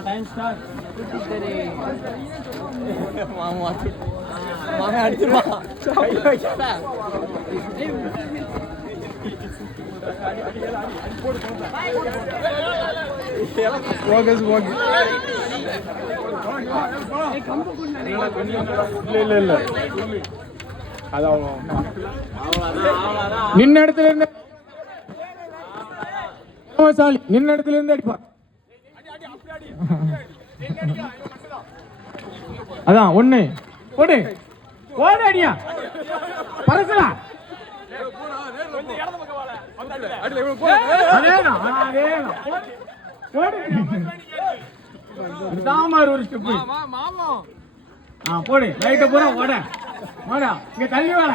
Time start மாமா மாமா அடிச்சிருவான். Focus focus இல்ல இல்ல இல்ல. அதான் நின்ன இடத்துல இருந்து சாலி நின்ன இடத்துல இருந்து அடிப்பார் அதான் ஒண்ணு. போடு. போடு அடியா. பரசலா போடு. ஆ லைட்ட பூரா ஓட. ஓட. இங்க தள்ளி வாட.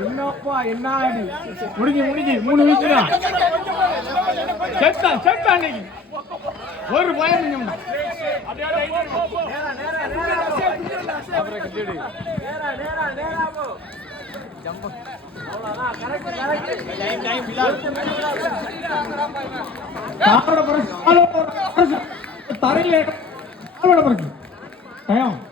என்னப்பா என்ன முடிஞ்சு முடிஞ்சு மூணு அன்னைக்கு. ஒரு பயம் இல்லைம்டா. காலோட காலோட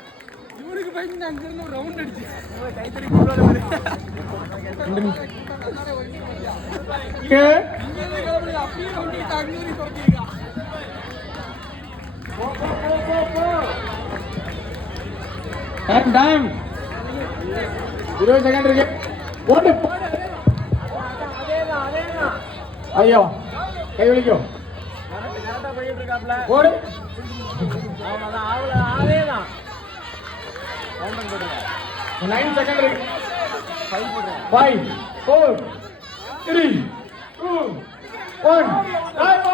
இங்க. டைம் டைம் இருபது செகண்ட் இருக்கு. போட்டு. போடு. ஐயோ கை வலிக்கும். போடு. நைன் செகண்ட் இருக்கு five four three two one time